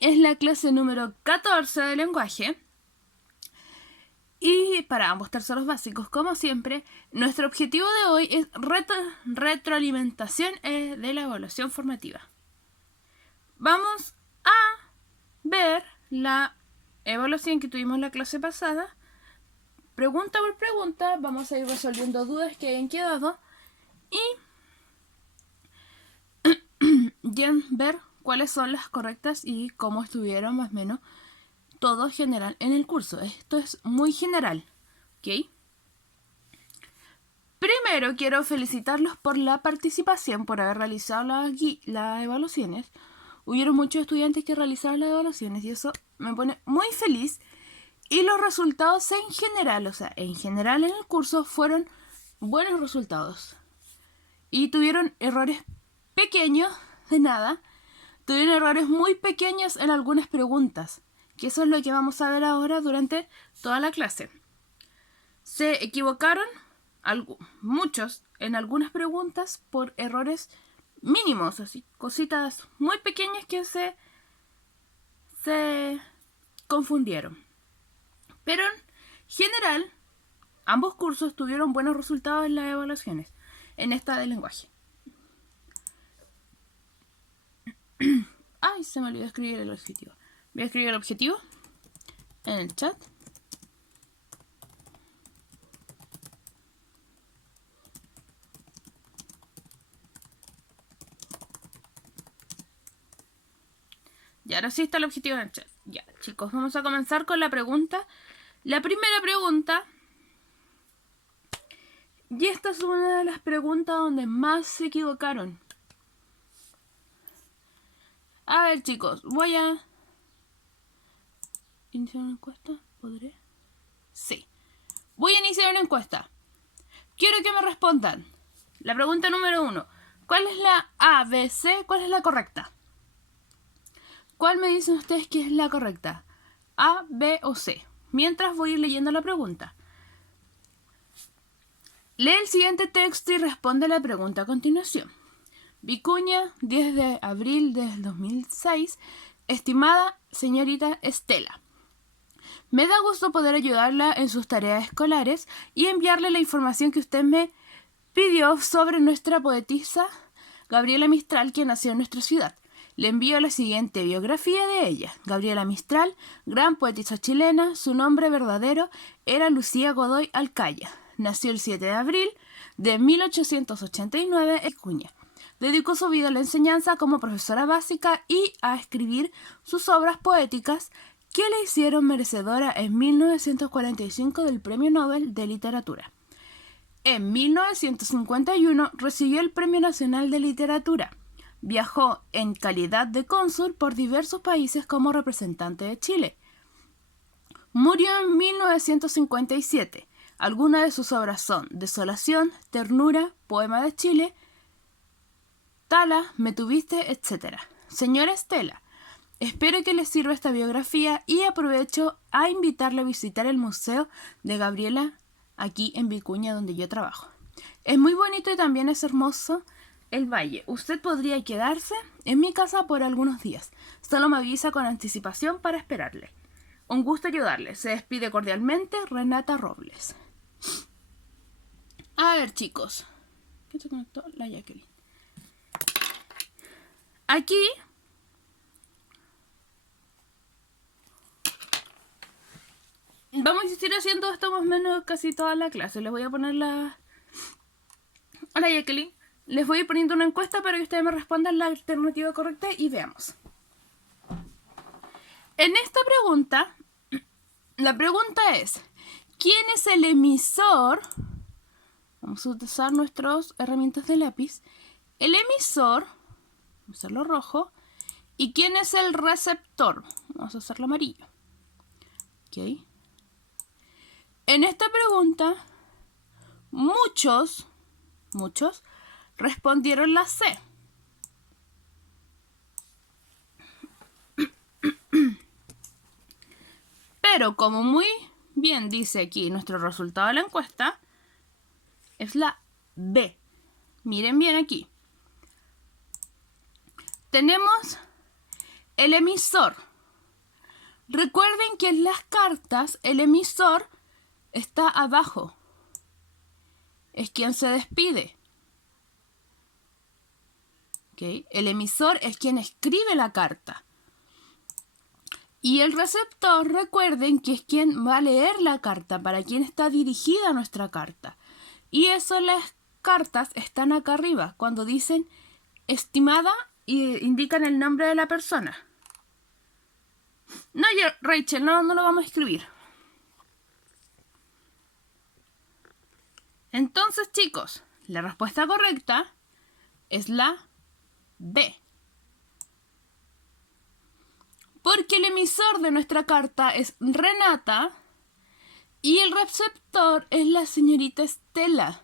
es la clase número 14 de lenguaje. Y para ambos terceros básicos, como siempre, nuestro objetivo de hoy es retroalimentación de la evaluación formativa. Vamos a ver la evaluación que tuvimos en la clase pasada. Pregunta por pregunta, vamos a ir resolviendo dudas que hayan quedado y ver cuáles son las correctas y cómo estuvieron más o menos todo general en el curso. Esto es muy general, ¿ok? Primero quiero felicitarlos por la participación, por haber realizado las evaluaciones. Hubieron muchos estudiantes que realizaron las evaluaciones y eso me pone muy feliz. Y los resultados en general, en el curso fueron buenos resultados. Y tuvieron errores pequeños, de nada. Tuvieron errores muy pequeños en algunas preguntas, que eso es lo que vamos a ver ahora durante toda la clase. Se equivocaron muchos en algunas preguntas por errores mínimos, así, cositas muy pequeñas que se confundieron. Pero en general, ambos cursos tuvieron buenos resultados en las evaluaciones, en esta de lenguaje. Ay, se me olvidó escribir el objetivo. Voy a escribir el objetivo en el chat. Y ahora sí está el objetivo en el chat. Ya, chicos, vamos a comenzar con la pregunta. La primera pregunta. Y esta es una de las preguntas donde más se equivocaron. A ver, chicos, voy a iniciar una encuesta. ¿Podré? Sí. Voy a iniciar una encuesta. Quiero que me respondan. La pregunta número 1. ¿Cuál es la A, B, C? ¿Cuál es la correcta? ¿Cuál me dicen ustedes que es la correcta? ¿A, B o C? Mientras voy a ir leyendo la pregunta. Lee el siguiente texto y responde la pregunta a continuación. Vicuña, 10 de abril del 2006. Estimada señorita Estela, me da gusto poder ayudarla en sus tareas escolares y enviarle la información que usted me pidió sobre nuestra poetisa Gabriela Mistral, que nació en nuestra ciudad. Le envío la siguiente biografía de ella. Gabriela Mistral, gran poetisa chilena, su nombre verdadero era Lucía Godoy Alcaya. Nació el 7 de abril de 1889 en Vicuña. Dedicó su vida a la enseñanza como profesora básica y a escribir sus obras poéticas que le hicieron merecedora en 1945 del Premio Nobel de Literatura. En 1951 recibió el Premio Nacional de Literatura. Viajó en calidad de cónsul por diversos países como representante de Chile. Murió en 1957. Algunas de sus obras son Desolación, Ternura, Poema de Chile, Tala, Me tuviste, etc. Señora Estela, espero que les sirva esta biografía y aprovecho a invitarle a visitar el Museo de Gabriela aquí en Vicuña, donde yo trabajo. Es muy bonito y también es hermoso el valle. Usted podría quedarse en mi casa por algunos días. Solo me avisa con anticipación para esperarle. Un gusto ayudarle. Se despide cordialmente Renata Robles. A ver, chicos. ¿Qué se conectó? La Jacqueline. Aquí vamos a ir haciendo esto más o menos casi toda la clase. Les voy a poner la... Hola, Jacqueline. Les voy a ir poniendo una encuesta para que ustedes me respondan la alternativa correcta y veamos. En esta pregunta, la pregunta es, ¿quién es el emisor? Vamos a usar nuestras herramientas de lápiz. El emisor, vamos a hacerlo rojo. ¿Y quién es el receptor? Vamos a hacerlo amarillo. Ok. En esta pregunta, muchos respondieron la C. Pero como muy bien dice aquí nuestro resultado de la encuesta, es la B. Miren bien aquí. Tenemos el emisor. Recuerden que en las cartas el emisor está abajo. Es quien se despide. ¿Okay? El emisor es quien escribe la carta. Y el receptor, recuerden que es quien va a leer la carta, para quien está dirigida nuestra carta. Y eso, las cartas están acá arriba, cuando dicen estimada y indican el nombre de la persona. No, Rachel, no lo vamos a escribir. Entonces, chicos, la respuesta correcta es la B. Porque el emisor de nuestra carta es Renata y el receptor es la señorita Estela.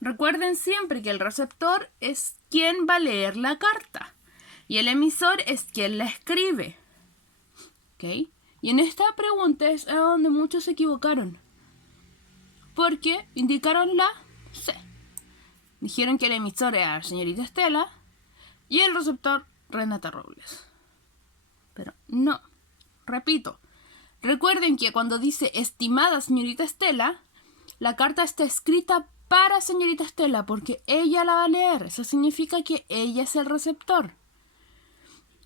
Recuerden siempre que el receptor es quien va a leer la carta y el emisor es quien la escribe. ¿Ok? Y en esta pregunta es a donde muchos se equivocaron, porque indicaron la C. Dijeron que el emisor era la señorita Estela y el receptor Renata Robles. Pero no. Repito. Recuerden que cuando dice estimada señorita Estela, la carta está escrita para señorita Estela porque ella la va a leer. Eso significa que ella es el receptor.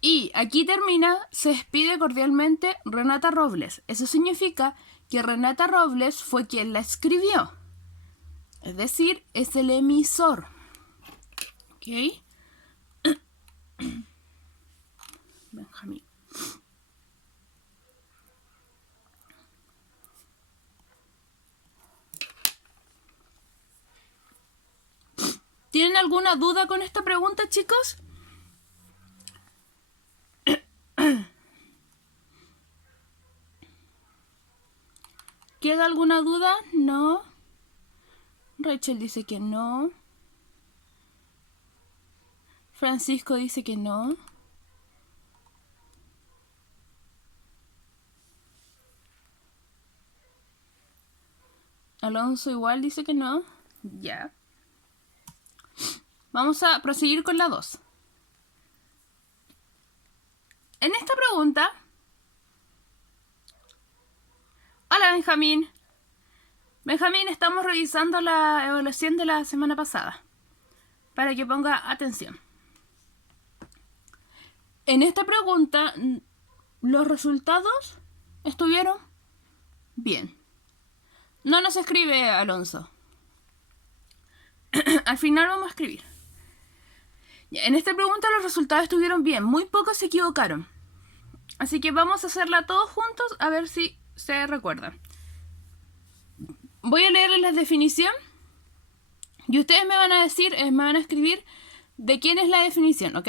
Y aquí termina, se despide cordialmente Renata Robles. Eso significa que Renata Robles fue quien la escribió. Es decir, es el emisor. ¿Ok? Benjamín. ¿Tienen alguna duda con esta pregunta, chicos? ¿Queda alguna duda? No. Rachel dice que no. Francisco dice que no. Alonso igual dice que no. Ya. Vamos a proseguir con la 2. En esta pregunta... Hola, Benjamín. Benjamín, estamos revisando la evaluación de la semana pasada, para que ponga atención. En esta pregunta, los resultados estuvieron bien. No nos escribe Alonso. Al final vamos a escribir. En esta pregunta los resultados estuvieron bien. Muy pocos se equivocaron. Así que vamos a hacerla todos juntos a ver si se recuerdan. Voy a leerles la definición y ustedes me van a decir, me van a escribir de quién es la definición, ¿ok?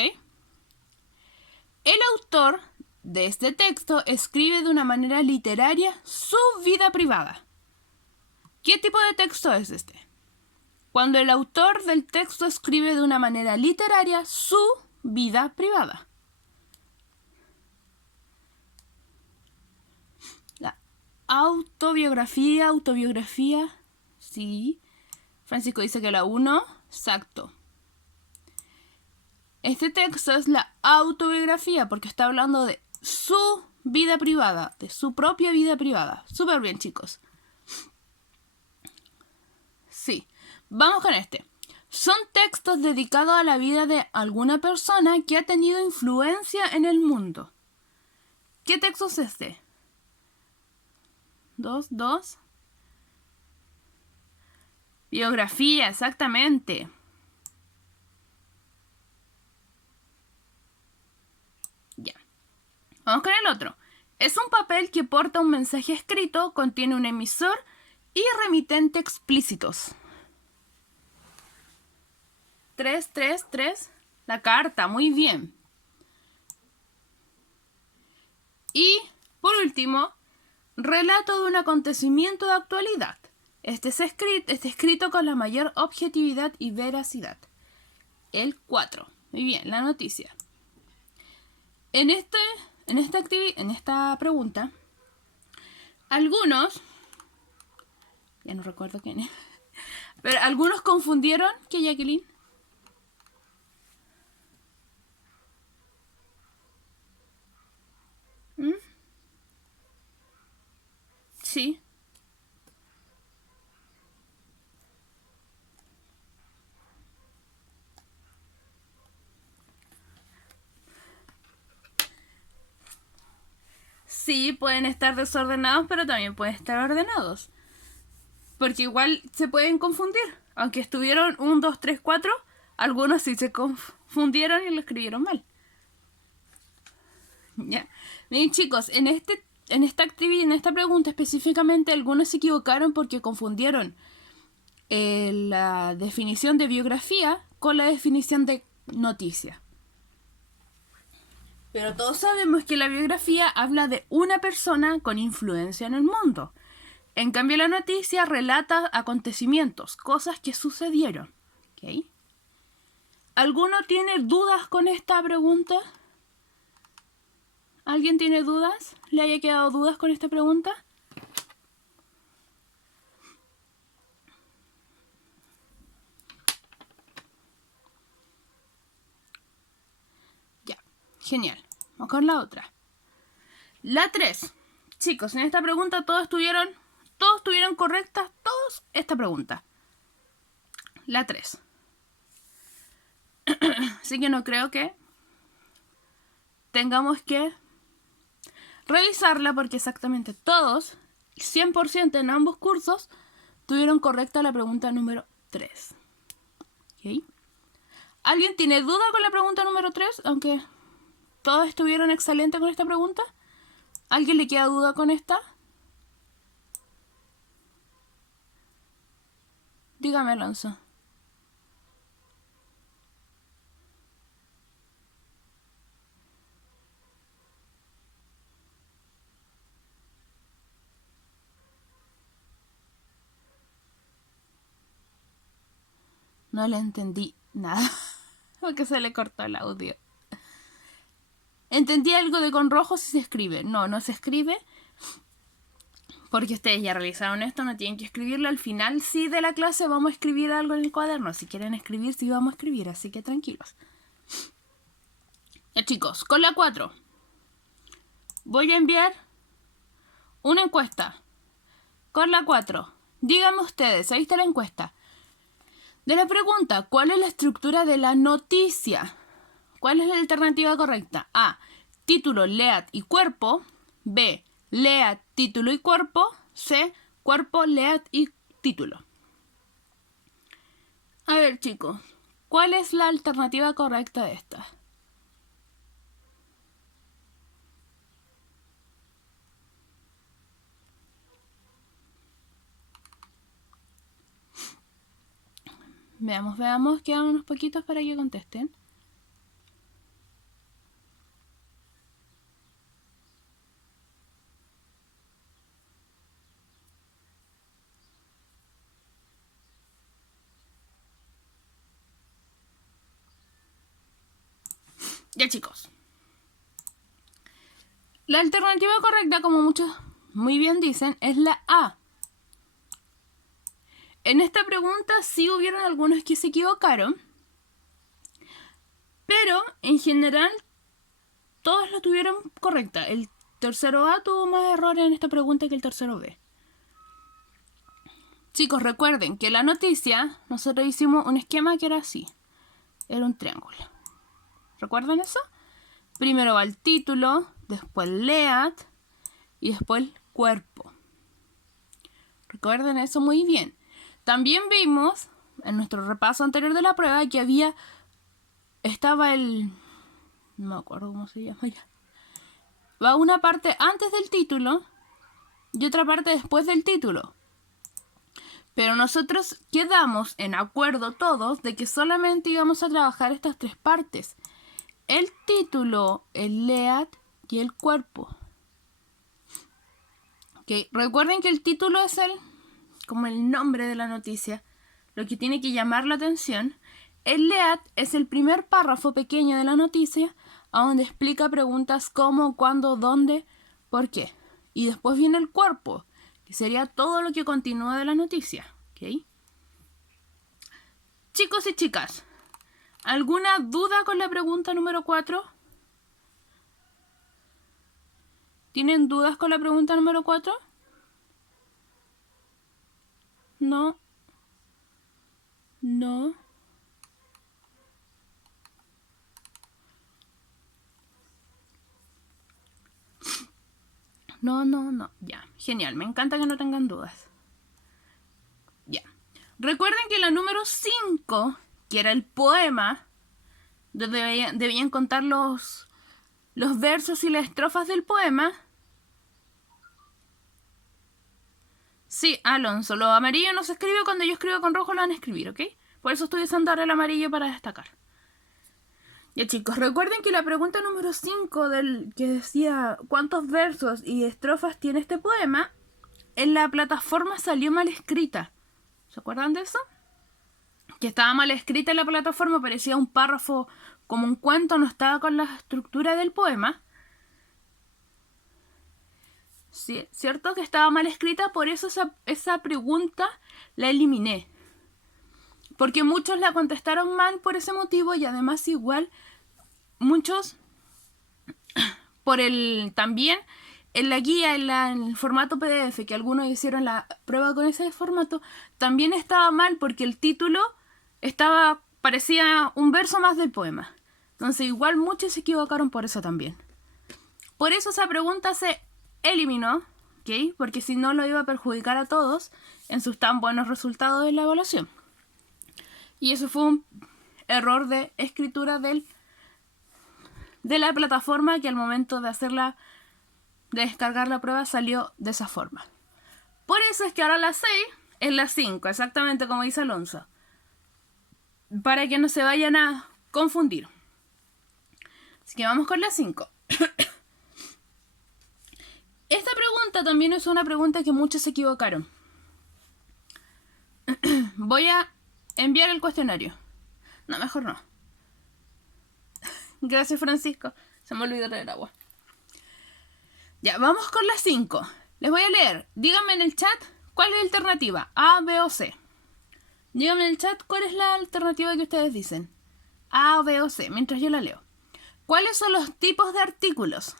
El autor de este texto escribe de una manera literaria su vida privada. ¿Qué tipo de texto es este? Cuando el autor del texto escribe de una manera literaria su vida privada. La autobiografía, sí. Francisco dice que la 1, exacto. Este texto es la autobiografía porque está hablando de su vida privada, de su propia vida privada. Súper bien, chicos. Sí. Vamos con este. Son textos dedicados a la vida de alguna persona que ha tenido influencia en el mundo. ¿Qué texto es este? 2. Biografía, exactamente. Ya. Vamos con el otro. Es un papel que porta un mensaje escrito, contiene un emisor y remitente explícitos. 3. La carta, muy bien. Y, por último, relato de un acontecimiento de actualidad. Este es escrito con la mayor objetividad y veracidad. El 4. Muy bien, la noticia. En esta pregunta, algunos, ya no recuerdo quién es, pero algunos confundieron, ¿qué, Jacqueline? Sí. Sí, pueden estar desordenados, pero también pueden estar ordenados. Porque igual se pueden confundir. Aunque estuvieron 1, 2, 3, 4, algunos sí se confundieron y lo escribieron mal. Ya. Bien, chicos, en esta actividad, en esta pregunta específicamente, algunos se equivocaron porque confundieron la definición de biografía con la definición de noticia. Pero todos sabemos que la biografía habla de una persona con influencia en el mundo. En cambio, la noticia relata acontecimientos, cosas que sucedieron. ¿Okay? ¿Alguno tiene dudas con esta pregunta? ¿Alguien tiene dudas? ¿Le haya quedado dudas con esta pregunta? Ya, genial. Vamos con la otra. La 3. Chicos, en esta pregunta todos tuvieron correctas, todos esta pregunta. La 3. Así que no creo que tengamos que revisarla porque exactamente todos, 100% en ambos cursos, tuvieron correcta la pregunta número 3. ¿Okay? ¿Alguien tiene duda con la pregunta número 3? Aunque todos estuvieron excelentes con esta pregunta. ¿Alguien le queda duda con esta? Dígame, Alonso. No le entendí nada. Porque se le cortó el audio. Entendí algo de con rojo si se escribe. No, no se escribe. Porque ustedes ya realizaron esto, no tienen que escribirlo. Al final, sí, de la clase vamos a escribir algo en el cuaderno. Si quieren escribir, sí vamos a escribir. Así que tranquilos. Ya, chicos, con la 4. Voy a enviar una encuesta. Con la 4. Díganme ustedes, ahí está la encuesta. De la pregunta, ¿cuál es la estructura de la noticia? ¿Cuál es la alternativa correcta? A. Título, lead y cuerpo. B. Lead, título y cuerpo. C. Cuerpo, lead y título. A ver, chicos, ¿cuál es la alternativa correcta de esta? Veamos, quedan unos poquitos para que contesten. Ya, chicos. La alternativa correcta, como muchos muy bien dicen, es la A. En esta pregunta sí hubieron algunos que se equivocaron, pero en general todos lo tuvieron correcta. El tercero A tuvo más errores en esta pregunta que el tercero B. Chicos, recuerden que la noticia, nosotros hicimos un esquema que era así. Era un triángulo. ¿Recuerdan eso? Primero va el título, después lead y después el cuerpo. Recuerden eso muy bien. También vimos en nuestro repaso anterior de la prueba que estaba el... no me acuerdo cómo se llama ya. Va una parte antes del título y otra parte después del título. Pero nosotros quedamos en acuerdo todos de que solamente íbamos a trabajar estas 3 partes. El título, el lead y el cuerpo. Okay. Recuerden que el título es como el nombre de la noticia, lo que tiene que llamar la atención. El lead es el primer párrafo pequeño de la noticia, a donde explica preguntas cómo, cuándo, dónde, por qué. Y después viene el cuerpo, que sería todo lo que continúa de la noticia. ¿Okay? Chicos y chicas, ¿alguna duda con la pregunta número 4? ¿Tienen dudas con la pregunta número 4? No. Ya, genial. Me encanta que no tengan dudas. Ya. Recuerden que la número 5, que era el poema, debían contar los versos y las estrofas del poema. Sí, Alonso, lo amarillo no se escribe cuando yo escribo con rojo, lo van a escribir, ¿ok? Por eso estoy usando ahora el amarillo para destacar. Ya chicos, recuerden que la pregunta número 5 que decía ¿cuántos versos y estrofas tiene este poema? En la plataforma salió mal escrita. ¿Se acuerdan de eso? Que estaba mal escrita en la plataforma, parecía un párrafo como un cuento, no estaba con la estructura del poema. Sí, cierto que estaba mal escrita, por eso esa pregunta la eliminé. Porque muchos la contestaron mal por ese motivo y además igual muchos también en la guía, en el formato PDF, que algunos hicieron la prueba con ese formato, también estaba mal porque el título parecía un verso más del poema. Entonces igual muchos se equivocaron por eso también. Por eso esa pregunta se eliminó, ¿ok? Porque si no lo iba a perjudicar a todos en sus tan buenos resultados de la evaluación. Y eso fue un error de escritura de la plataforma que al momento de descargar la prueba salió de esa forma. Por eso es que ahora la 6 es la 5, exactamente como dice Alonso. Para que no se vayan a confundir. Así que vamos con la 5. Esta pregunta también es una pregunta que muchos se equivocaron. Voy a enviar el cuestionario. No, mejor no. Gracias, Francisco. Se me olvidó traer agua. Ya, vamos con la 5. Les voy a leer. Díganme en el chat cuál es la alternativa, A, B o C. Díganme en el chat cuál es la alternativa que ustedes dicen. A, B o C, mientras yo la leo. ¿Cuáles son los tipos de artículos?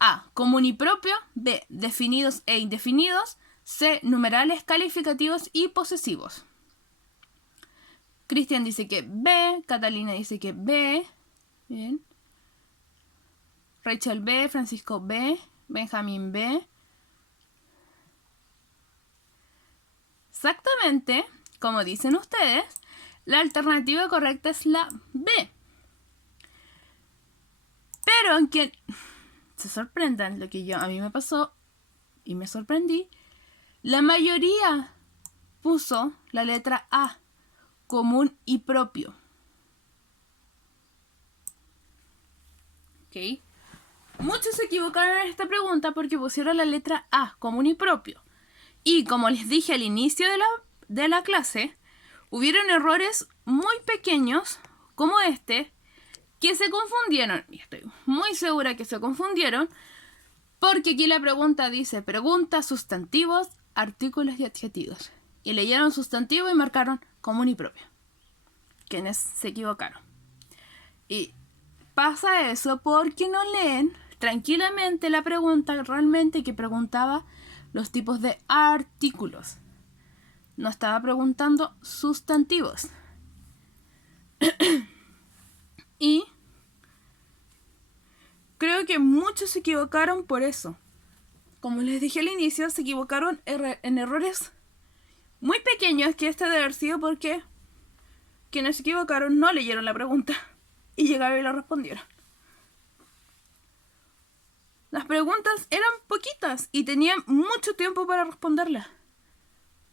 A, común y propio. B, definidos e indefinidos. C, numerales, calificativos y posesivos. Cristian dice que B. Catalina dice que B. Bien. Rachel B. Francisco B. Benjamín B. Exactamente, como dicen ustedes, la alternativa correcta es la B. Pero aunque se sorprendan, lo que a mí me pasó y me sorprendí, la mayoría puso la letra A, común y propio. ¿Ok? Muchos se equivocaron en esta pregunta porque pusieron la letra A, común y propio. Y como les dije al inicio de la clase, hubieron errores muy pequeños, como este, que se confundieron. Y estoy muy segura que se confundieron, porque aquí la pregunta dice, pregunta sustantivos, artículos y adjetivos. Y leyeron sustantivo y marcaron común y propio. Quienes se equivocaron. Y pasa eso porque no leen tranquilamente la pregunta realmente que preguntaba los tipos de artículos. No estaba preguntando sustantivos. Y creo que muchos se equivocaron por eso. Como les dije al inicio, se equivocaron en errores muy pequeños, que este debe haber sido porque quienes se equivocaron no leyeron la pregunta y llegaron y la respondieron. Las preguntas eran poquitas y tenían mucho tiempo para responderlas.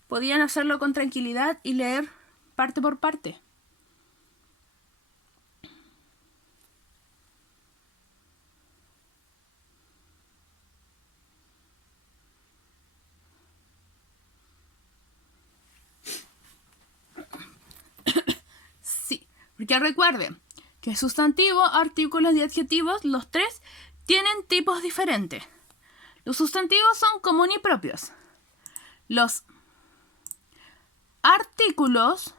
Podían hacerlo con tranquilidad y leer parte por parte. Sí, porque recuerden que sustantivo, artículos y adjetivos, los tres tienen tipos diferentes. Los sustantivos son común y propios. Los artículos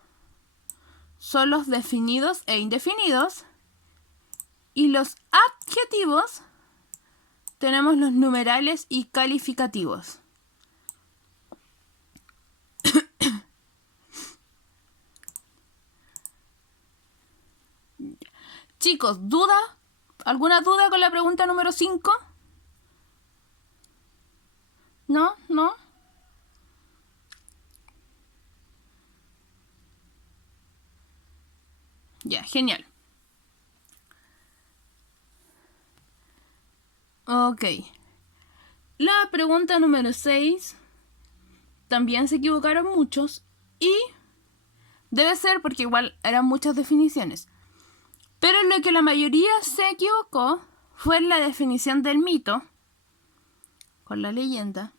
son los definidos e indefinidos. Y los adjetivos tenemos los numerales y calificativos. Chicos, ¿duda? ¿Alguna duda con la pregunta número 5? ¿No? ¿No? Ya, genial. Ok. La pregunta número 6. También se equivocaron muchos. Y debe ser porque igual eran muchas definiciones. Pero lo que la mayoría se equivocó fue la definición del mito con la leyenda.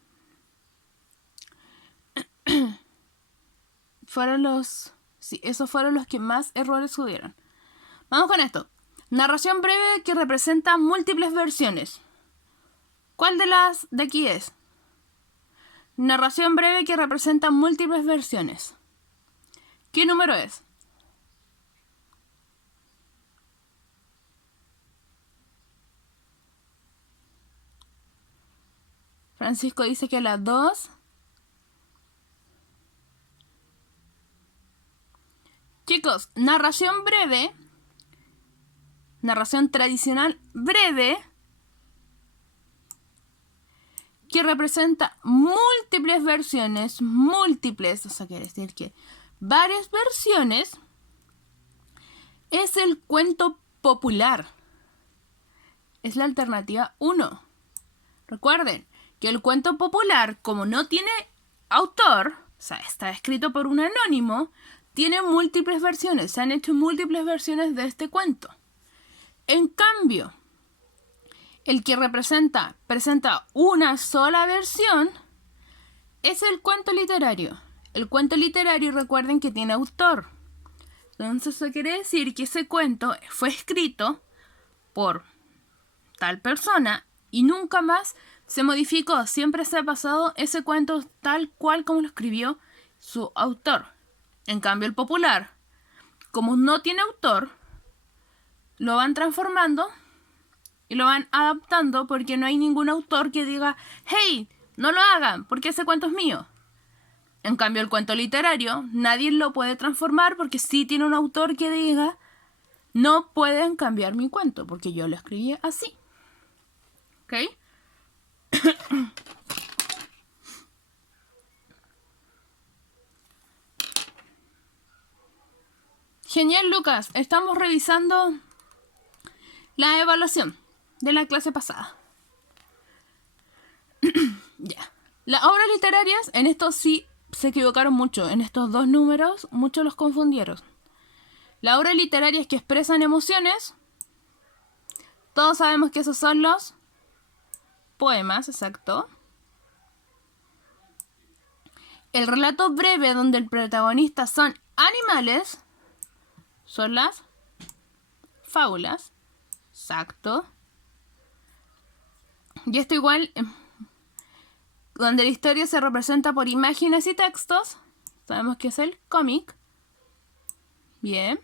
Esos fueron los que más errores hubieron. Vamos con esto. Narración breve que representa múltiples versiones. ¿Cuál de las de aquí es? Narración breve que representa múltiples versiones. ¿Qué número es? Francisco dice que la 2. Chicos, narración breve, narración tradicional breve, que representa múltiples versiones, o sea, quiere decir que varias versiones, es el cuento popular. Es la alternativa 1. Recuerden que el cuento popular, como no tiene autor, o sea, está escrito por un anónimo, tiene múltiples versiones. Se han hecho múltiples versiones de este cuento. En cambio, el que presenta una sola versión es el cuento literario. El cuento literario, recuerden que tiene autor. Entonces eso quiere decir que ese cuento fue escrito por tal persona y nunca más se modificó. Siempre se ha pasado ese cuento tal cual como lo escribió su autor. En cambio, el popular, como no tiene autor, lo van transformando y lo van adaptando porque no hay ningún autor que diga, hey, no lo hagan porque ese cuento es mío. En cambio, el cuento literario, nadie lo puede transformar porque sí tiene un autor que diga, no pueden cambiar mi cuento porque yo lo escribí así. ¿Ok? Genial, Lucas. Estamos revisando la evaluación de la clase pasada. Ya. Las obras literarias, en esto sí se equivocaron mucho. En estos dos números, muchos los confundieron. Las obras literarias que expresan emociones, todos sabemos que esos son los poemas, exacto. El relato breve donde el protagonista son animales, son las fábulas, exacto. Y esto igual, donde la historia se representa por imágenes y textos, sabemos que es el cómic. Bien.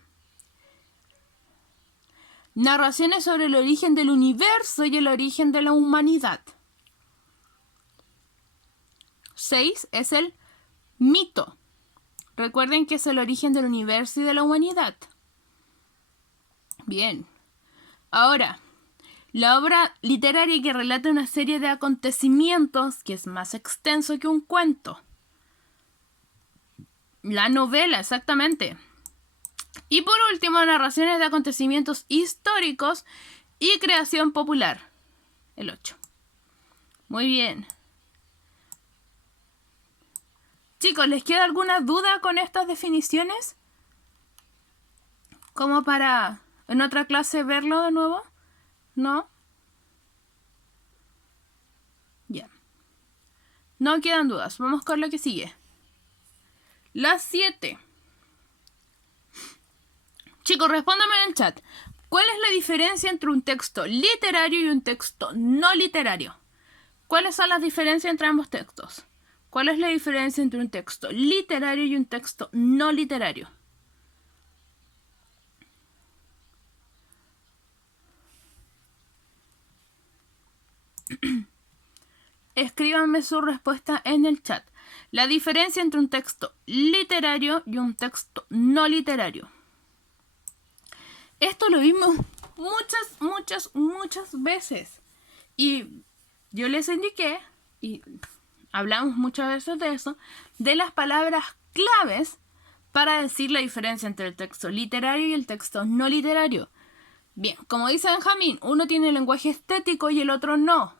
Narraciones sobre el origen del universo y el origen de la humanidad. 6 es el mito. Recuerden que es el origen del universo y de la humanidad. Bien. Ahora, la obra literaria que relata una serie de acontecimientos que es más extenso que un cuento. La novela, exactamente. Y por último, narraciones de acontecimientos históricos y creación popular. El 8. Muy bien. Chicos, ¿les queda alguna duda con estas definiciones? ¿Como para en otra clase verlo de nuevo? ¿No? Ya. No quedan dudas. Vamos con lo que sigue. La 7. Chicos, respóndanme en el chat. ¿Cuál es la diferencia entre un texto literario y un texto no literario? ¿Cuáles son las diferencias entre ambos textos? ¿Cuál es la diferencia entre un texto literario y un texto no literario? Escríbanme su respuesta en el chat. La diferencia entre un texto literario y un texto no literario. Esto lo vimos muchas veces. Y yo les indiqué, y hablamos muchas veces de eso, de las palabras claves para decir la diferencia entre el texto literario y el texto no literario. Bien, como dice Benjamín, uno tiene el lenguaje estético y el otro no.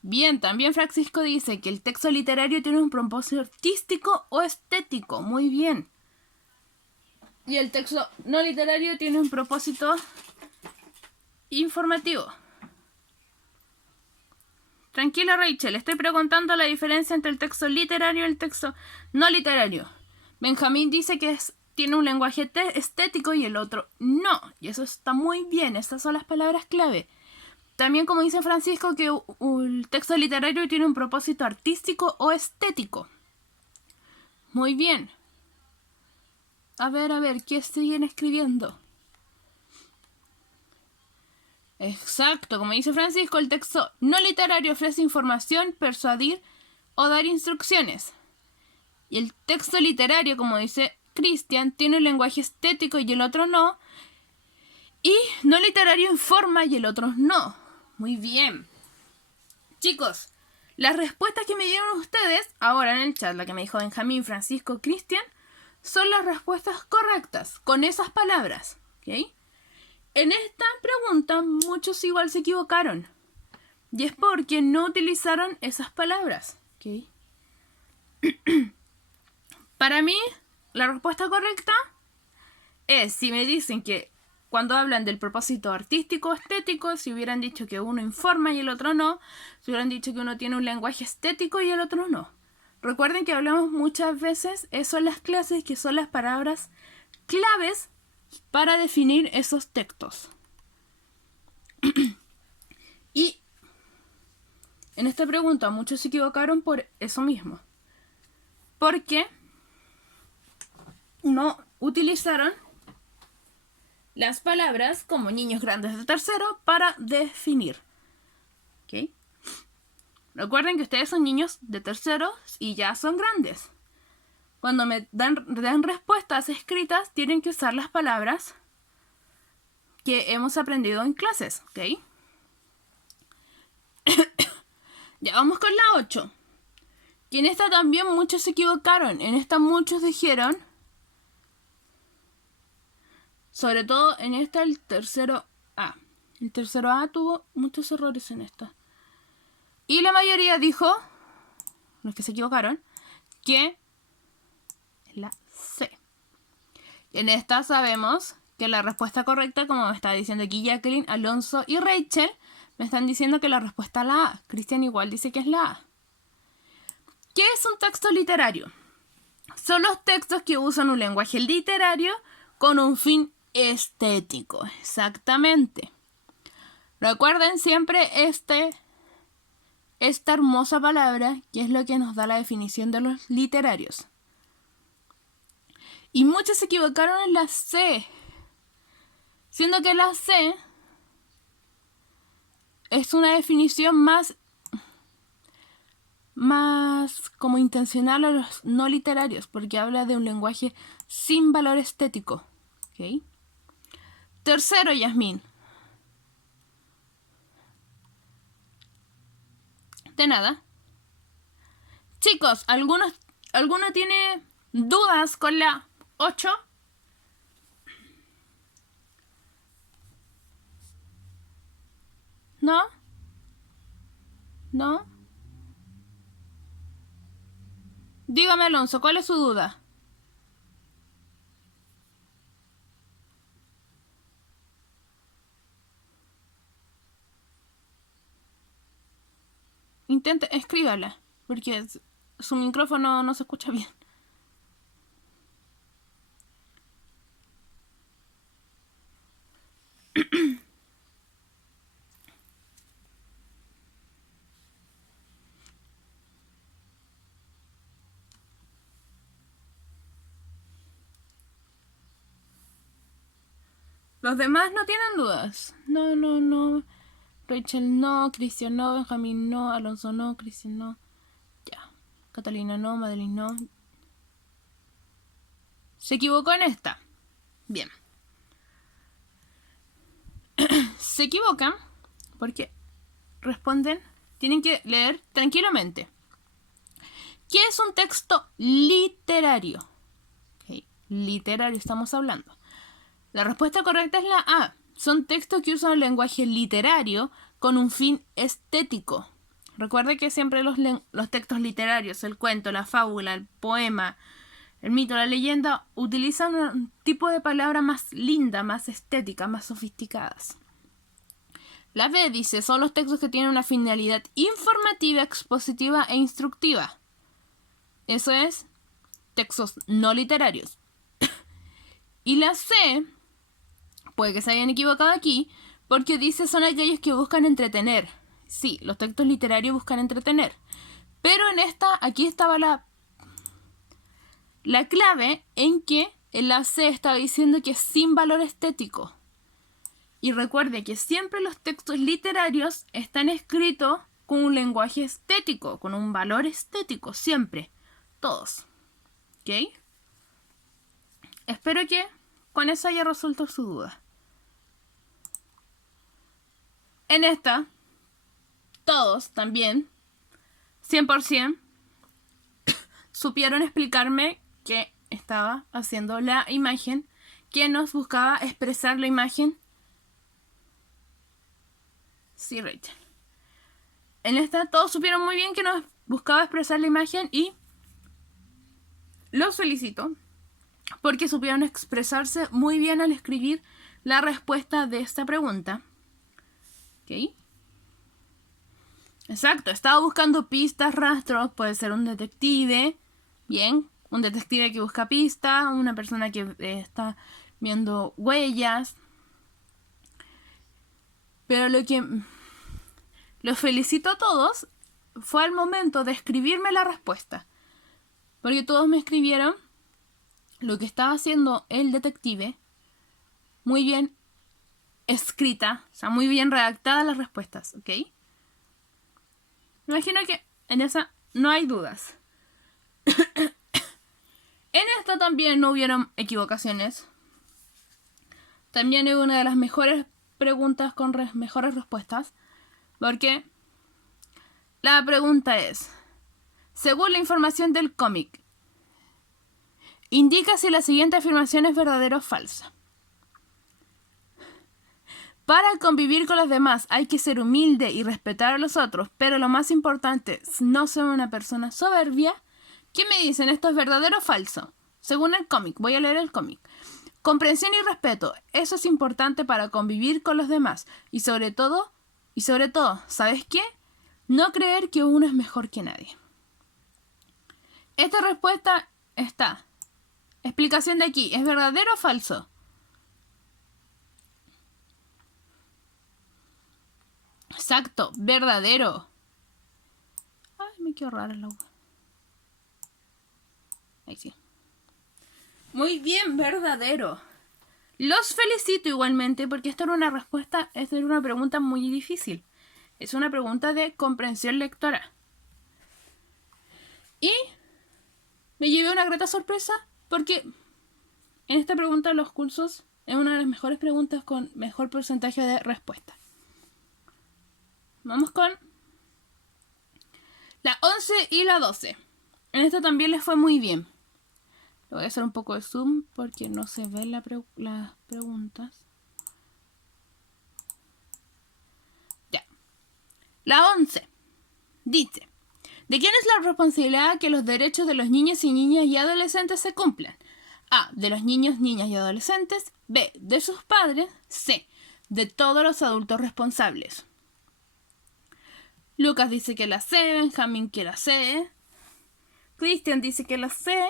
Bien, también Francisco dice que el texto literario tiene un propósito artístico o estético. Muy bien. Y el texto no literario tiene un propósito informativo. Tranquila, Rachel, estoy preguntando la diferencia entre el texto literario y el texto no literario. Benjamín dice que tiene un lenguaje estético y el otro no. Y eso está muy bien, estas son las palabras clave. También, como dice Francisco, que el texto literario tiene un propósito artístico o estético. Muy bien. A ver, ¿qué siguen escribiendo? Exacto, como dice Francisco, el texto no literario ofrece información, persuadir o dar instrucciones. Y el texto literario, como dice Cristian, tiene un lenguaje estético y el otro no. Y no literario informa y el otro no. Muy bien. Chicos, las respuestas que me dieron ustedes, ahora en el chat, la que me dijo Benjamín, Francisco, Cristian, son las respuestas correctas, con esas palabras. ¿Ok? En esta pregunta muchos igual se equivocaron. Y es porque no utilizaron esas palabras. ¿Ok? Para mí, la respuesta correcta es, si me dicen que cuando hablan del propósito artístico o estético, si hubieran dicho que uno informa y el otro no, si hubieran dicho que uno tiene un lenguaje estético y el otro no. Recuerden que hablamos muchas veces, eso en las clases, que son las palabras claves para definir esos textos. Y en esta pregunta muchos se equivocaron por eso mismo. Porque no utilizaron las palabras como niños grandes de tercero para definir. ¿Ok? Recuerden que ustedes son niños de tercero y ya son grandes. Cuando me dan respuestas escritas, tienen que usar las palabras que hemos aprendido en clases. ¿Ok? Ya vamos con la 8. Que en esta también muchos se equivocaron. En esta muchos dijeron, sobre todo en esta el tercero A. El tercero A tuvo muchos errores en esta. Y la mayoría dijo, los que se equivocaron, que la C. En esta sabemos que la respuesta correcta, como me está diciendo aquí Jacqueline, Alonso y Rachel, me están diciendo que la respuesta es la A. Cristian igual dice que es la A. ¿Qué es un texto literario? Son los textos que usan un lenguaje literario con un fin estético. Exactamente. Recuerden siempre esta hermosa palabra, que es lo que nos da la definición de los literarios. Y muchos se equivocaron en la C, siendo que la C es una definición más como intencional a los no literarios, porque habla de un lenguaje sin valor estético. ¿Okay? Tercero, Yasmín. De nada. Chicos, ¿alguno tiene dudas con la 8? ¿No? ¿No? Dígame, Alonso, ¿cuál es su duda? Intente, escríbala, porque su micrófono no se escucha bien. Los demás no tienen dudas. No. Rachel no, Cristian no, Benjamín no, Alonso no, Cristian no. Ya. Catalina no, Madeline no. Se equivocó en esta. Bien. se equivocan porque responden, tienen que leer tranquilamente. ¿Qué es un texto literario? Okay. Literario estamos hablando. La respuesta correcta es la A. Son textos que usan un lenguaje literario con un fin estético. Recuerde que siempre los textos literarios, el cuento, la fábula, el poema, el mito, la leyenda, utilizan un tipo de palabra más linda, más estética, más sofisticadas. La B dice, son los textos que tienen una finalidad informativa, expositiva e instructiva. Eso es, textos no literarios. Y la C, puede que se hayan equivocado aquí, porque dice son aquellos que buscan entretener. Sí, los textos literarios buscan entretener. Pero en esta, aquí estaba la clave en que en la C estaba diciendo que es sin valor estético. Y recuerde que siempre los textos literarios están escritos con un lenguaje estético, con un valor estético, siempre. Todos. ¿Ok? Espero que con eso haya resuelto su duda. En esta, todos también, 100%, supieron explicarme que estaba haciendo la imagen, que nos buscaba expresar la imagen. Sí, Rachel. En esta, todos supieron muy bien que nos buscaba expresar la imagen y los felicito porque supieron expresarse muy bien al escribir la respuesta de esta pregunta. ¿Ok? Exacto, estaba buscando pistas, rastros, puede ser un detective, bien, un detective que busca pistas, una persona que está viendo huellas. Pero lo que los felicito a todos fue al momento de escribirme la respuesta. Porque todos me escribieron lo que estaba haciendo el detective, muy bien escrita, o sea, muy bien redactadas las respuestas, ¿ok? Me imagino que en esa no hay dudas. En esta también no hubieron equivocaciones. También hubo una de las mejores preguntas con mejores respuestas. Porque la pregunta es, según la información del cómic, indica si la siguiente afirmación es verdadera o falsa. Para convivir con los demás hay que ser humilde y respetar a los otros, pero lo más importante es no ser una persona soberbia. ¿Qué me dicen? ¿Esto es verdadero o falso? Según el cómic, voy a leer el cómic. Comprensión y respeto, eso es importante para convivir con los demás. Y sobre todo, ¿sabes qué? No creer que uno es mejor que nadie. Esta respuesta está. Explicación de aquí, ¿es verdadero o falso? Exacto, verdadero. Ay, me quedó rara la agua. Ahí sí. Muy bien, verdadero. Los felicito igualmente porque esta era una respuesta, esta era una pregunta muy difícil. Es una pregunta de comprensión lectora. Y me llevé una grata sorpresa porque en esta pregunta de los cursos es una de las mejores preguntas con mejor porcentaje de respuesta. Vamos con la 11 y la 12. En esta también les fue muy bien. Le voy a hacer un poco de zoom porque no se ven las preguntas. Ya. La 11 dice, ¿de quién es la responsabilidad que los derechos de los niños y niñas y adolescentes se cumplan? A. De los niños, niñas y adolescentes. B. De sus padres. C. De todos los adultos responsables. Lucas dice que la C. Benjamín que la C. Cristian dice que la C.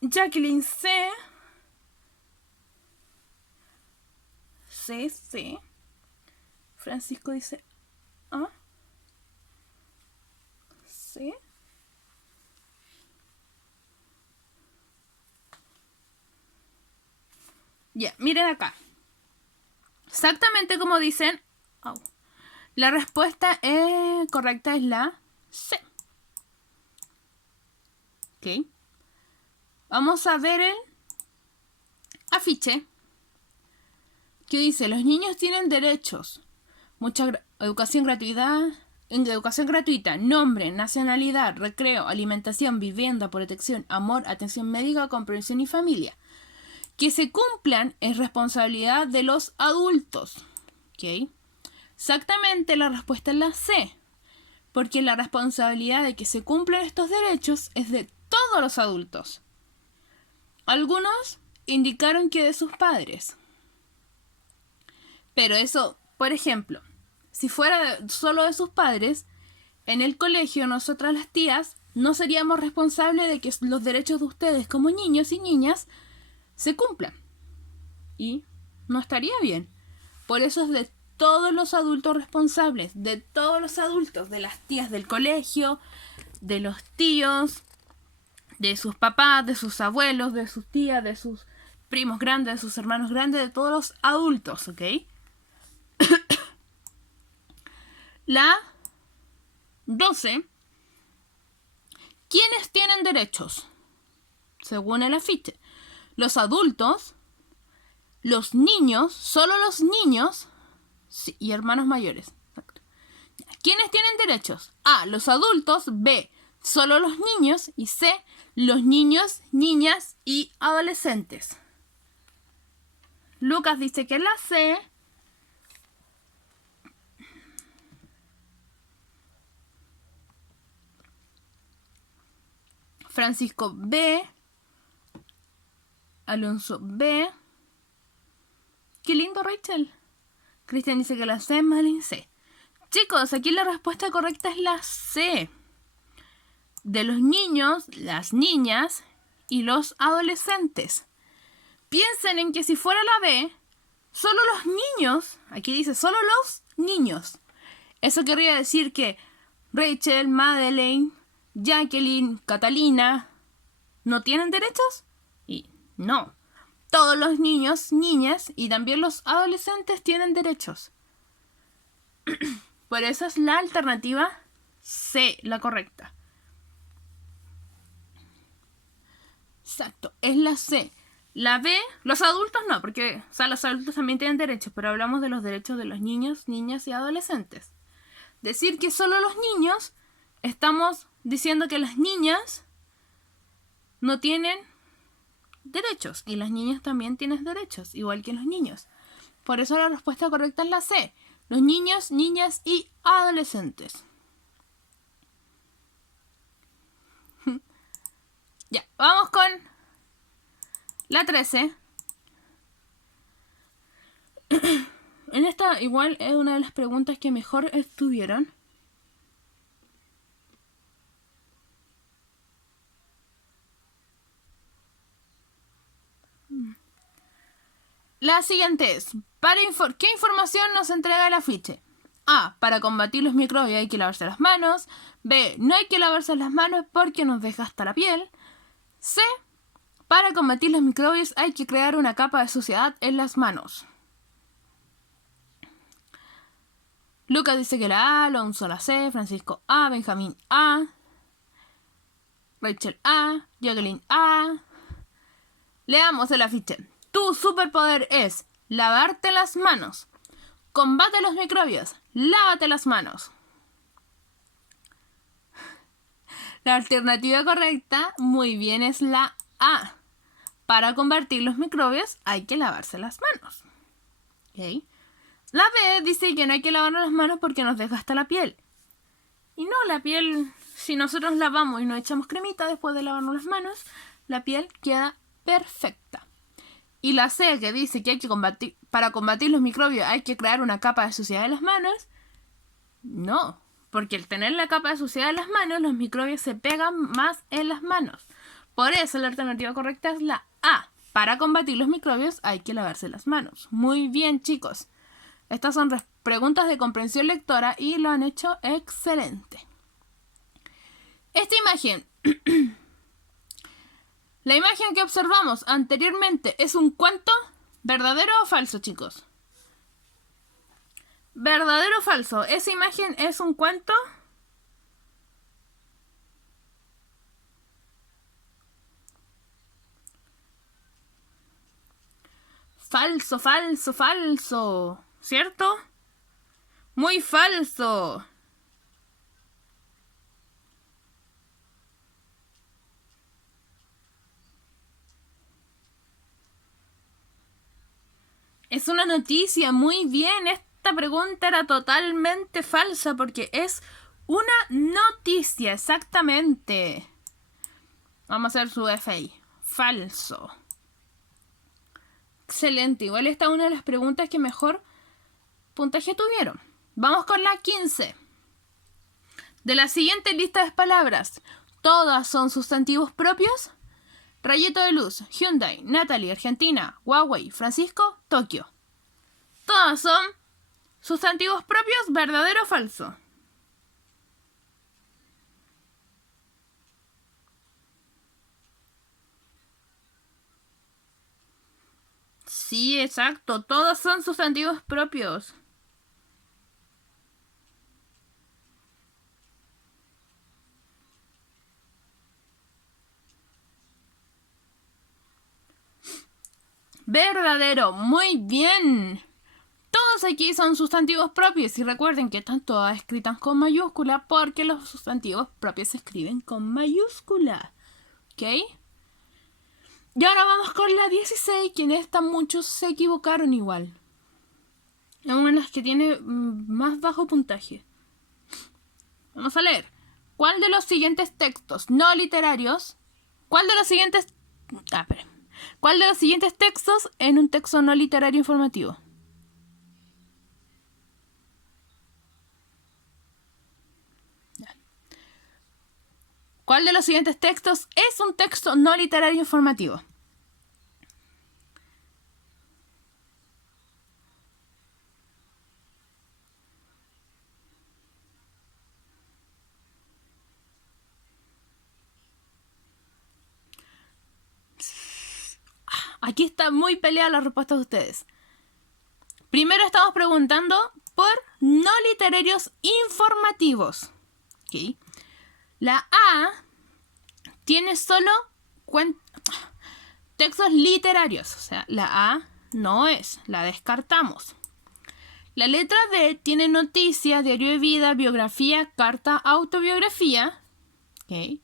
Jacqueline C. C. Francisco dice A. C. Ya, miren acá. Exactamente como dicen. La respuesta correcta es la C. Ok. Vamos a ver el afiche. que dice, los niños tienen derechos, educación gratuita, nombre, nacionalidad, recreo, alimentación, vivienda, protección, amor, atención médica, comprensión y familia. Que se cumplan es responsabilidad de los adultos. ¿Ok? Exactamente, la respuesta es la C. Porque la responsabilidad de que se cumplan estos derechos es de todos los adultos. Algunos indicaron que de sus padres. Pero eso, por ejemplo, si fuera solo de sus padres, en el colegio nosotras las tías no seríamos responsables de que los derechos de ustedes como niños y niñas se cumplan. Y no estaría bien. Por eso es de todos los adultos responsables, de todos los adultos, de las tías del colegio, de los tíos, de sus papás, de sus abuelos, de sus tías, de sus primos grandes, de sus hermanos grandes, de todos los adultos, ¿ok? La 12. ¿Quiénes tienen derechos? Según el afiche. Los adultos, los niños, solo los niños, sí, y hermanos mayores. Exacto. ¿Quiénes tienen derechos? A, los adultos. B, solo los niños. Y C, los niños, niñas y adolescentes. Lucas dice que la C. Francisco B. Alonso B. Qué lindo, Rachel. Cristian dice que la C, Malin C. Chicos, aquí la respuesta correcta es la C. De los niños, las niñas y los adolescentes. Piensen en que si fuera la B, solo los niños, aquí dice solo los niños. Eso querría decir que Rachel, Madeleine, Jacqueline, Catalina, ¿no tienen derechos? Y no. Todos los niños, niñas y también los adolescentes tienen derechos. Por eso es la alternativa C, la correcta. Exacto, es la C. La B, los adultos no, porque los adultos también tienen derechos, pero hablamos de los derechos de los niños, niñas y adolescentes. Decir que solo los niños, estamos diciendo que las niñas no tienen derechos y las niñas también tienen derechos, igual que los niños. Por eso la respuesta correcta es la C. Los niños, niñas y adolescentes. Ya, vamos con la 13. En esta igual es una de las preguntas que mejor estuvieron. La siguiente es, ¿qué información nos entrega el afiche? A, para combatir los microbios hay que lavarse las manos. B, no hay que lavarse las manos porque nos desgasta la piel. C, para combatir los microbios hay que crear una capa de suciedad en las manos. Lucas dice que la A, Alonso la C, Francisco A, Benjamín A, Rachel A, Jacqueline A. Leamos el afiche. Tu superpoder es lavarte las manos. Combate los microbios. Lávate las manos. La alternativa correcta, muy bien, es la A. Para combatir los microbios hay que lavarse las manos. ¿Okay? La B dice que no hay que lavarnos las manos porque nos desgasta la piel. Y no, la piel, si nosotros lavamos y nos echamos cremita después de lavarnos las manos, la piel queda perfecta. Y la C, que dice que hay que para combatir los microbios hay que crear una capa de suciedad en las manos. No, porque al tener la capa de suciedad en las manos, los microbios se pegan más en las manos. Por eso la alternativa correcta es la A. Para combatir los microbios hay que lavarse las manos. Muy bien, chicos. Estas son preguntas de comprensión lectora y lo han hecho excelente. Esta imagen... La imagen que observamos anteriormente es un cuento, ¿verdadero o falso, chicos? ¿Verdadero o falso? ¿Esa imagen es un cuento? Falso, falso, falso. ¿Cierto? Muy falso. Es una noticia, muy bien. Esta pregunta era totalmente falsa porque es una noticia, exactamente. Vamos a hacer su FI. Falso. Excelente. Igual esta es una de las preguntas que mejor puntaje tuvieron. Vamos con la 15. De la siguiente lista de palabras, ¿todas son sustantivos propios? Rayito de luz, Hyundai, Natalie, Argentina, Huawei, Francisco, Tokio. ¿Todas son sustantivos propios, verdadero o falso? Sí, exacto. Todos son sustantivos propios. Verdadero. Muy bien. Todos aquí son sustantivos propios. Y recuerden que están todas escritas con mayúscula porque los sustantivos propios se escriben con mayúscula. ¿Ok? Y ahora vamos con la 16, que en esta muchos se equivocaron igual. Es una de las que tiene más bajo puntaje. Vamos a leer. ¿Cuál de los siguientes textos no literarios? ¿Cuál de los siguientes textos en un texto no literario informativo? ¿Cuál de los siguientes textos es un texto no literario informativo? Aquí está muy peleada la respuesta de ustedes. Primero estamos preguntando por no literarios informativos. ¿Okay? La A tiene solo textos literarios. O sea, la A no es. La descartamos. La letra D tiene noticia, diario de vida, biografía, carta, autobiografía. ¿Okay?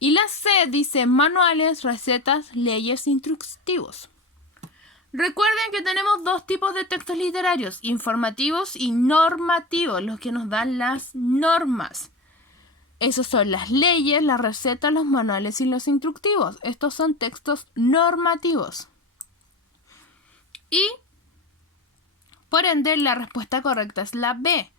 Y la C dice manuales, recetas, leyes, instructivos. Recuerden que tenemos dos tipos de textos literarios, informativos y normativos, los que nos dan las normas. Esos son las leyes, las recetas, los manuales y los instructivos. Estos son textos normativos. Y, por ende, la respuesta correcta es la B.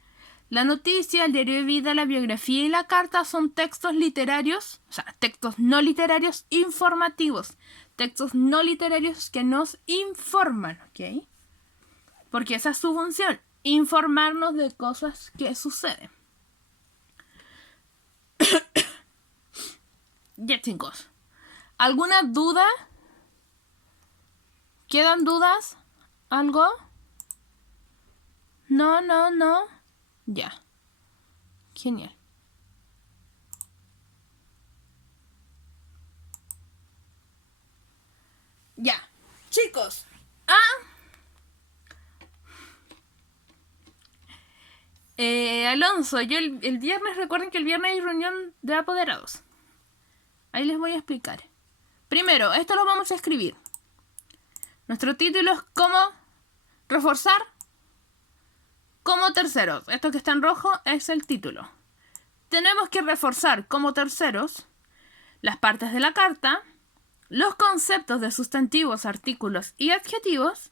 La noticia, el diario de vida, la biografía y la carta son textos literarios, o sea, textos no literarios informativos. Textos no literarios que nos informan, ¿ok? Porque esa es su función, informarnos de cosas que suceden. Ya, chicos. ¿Alguna duda? ¿Quedan dudas? ¿Algo? No. Ya. Genial. Ya. Chicos. Alonso, yo el viernes, recuerden que el viernes hay reunión de apoderados. Ahí les voy a explicar. Primero, esto lo vamos a escribir. Nuestro título es cómo reforzar como terceros. Esto que está en rojo es el título. Tenemos que reforzar como terceros las partes de la carta, los conceptos de sustantivos, artículos y adjetivos,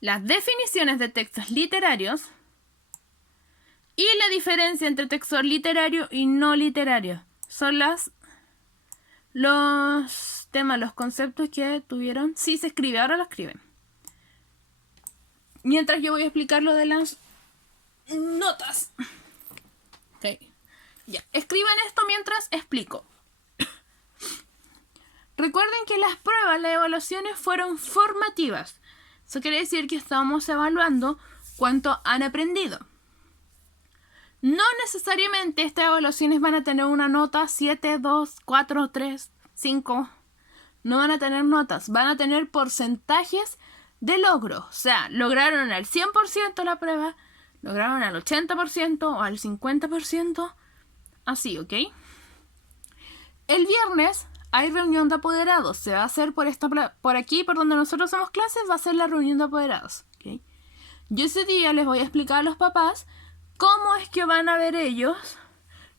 las definiciones de textos literarios y la diferencia entre texto literario y no literario. Son los temas, los conceptos que tuvieron. Sí, se escribe, ahora lo escriben. Mientras yo voy a explicar lo de las notas. Ok. Ya, escriban esto mientras explico. Recuerden que las pruebas, las evaluaciones fueron formativas. Eso quiere decir que estamos evaluando cuánto han aprendido. No necesariamente estas evaluaciones van a tener una nota 7, 2, 4, 3, 5. no van a tener notas, van a tener porcentajes de logro. O sea, lograron al 100% la prueba, lograron al 80% o al 50%, así, ¿ok? El viernes hay reunión de apoderados, se va a hacer por aquí, por donde nosotros hacemos clases, va a ser la reunión de apoderados, ¿ok? Yo ese día les voy a explicar a los papás cómo es que van a ver ellos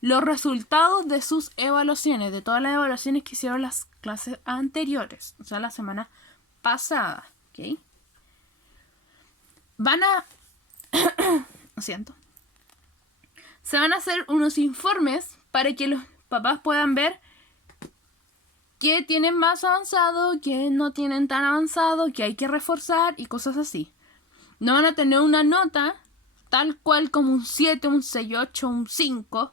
los resultados de sus evaluaciones, de todas las evaluaciones que hicieron las clases anteriores, o sea, la semana pasada, ¿ok? Lo siento. Se van a hacer unos informes para que los papás puedan ver qué tienen más avanzado, qué no tienen tan avanzado, qué hay que reforzar y cosas así. No van a tener una nota tal cual como un 7, un 6, 8, un 5,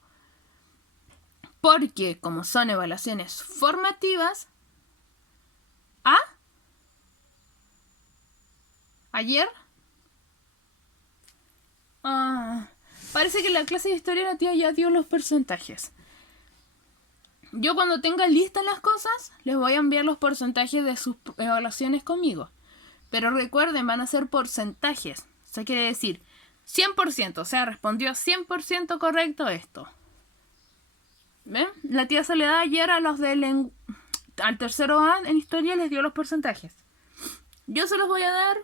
porque como son evaluaciones formativas, ¿ayer? Parece que en la clase de historia la tía ya dio los porcentajes. Yo cuando tenga listas las cosas, les voy a enviar los porcentajes de sus evaluaciones conmigo. Pero recuerden, van a ser porcentajes. O sea, quiere decir 100%, o sea, respondió 100% correcto esto. ¿Ven? La tía Soledad ayer a los al tercero A en historia les dio los porcentajes. Yo se los voy a dar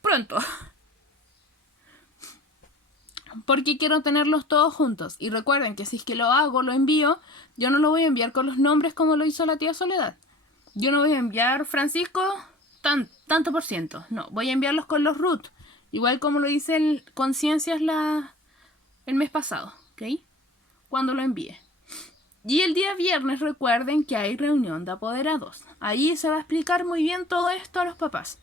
pronto. Porque quiero tenerlos todos juntos. Y recuerden que si es que lo hago, lo envío, yo no lo voy a enviar con los nombres como lo hizo la tía Soledad. Yo no voy a enviar Francisco tanto por ciento. No, voy a enviarlos con los root. Igual como lo hice en Conciencias el mes pasado, ¿ok? Cuando lo envíe. Y el día viernes recuerden que hay reunión de apoderados. Ahí se va a explicar muy bien todo esto a los papás.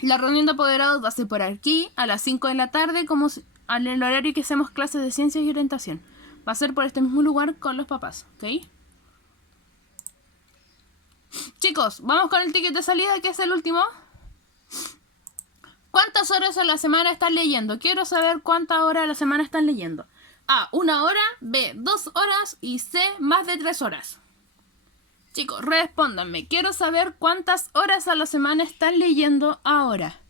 La reunión de apoderados va a ser por aquí a las 5 de la tarde, como en el horario que hacemos clases de ciencias y orientación. Va a ser por este mismo lugar con los papás, ¿ok? Chicos, vamos con el ticket de salida, que es el último. ¿Cuántas horas a la semana están leyendo? Quiero saber cuántas horas a la semana están leyendo. A, 1 hora. B, 2 horas. Y C, más de 3 horas. Chicos, respóndanme. Quiero saber cuántas horas a la semana están leyendo ahora.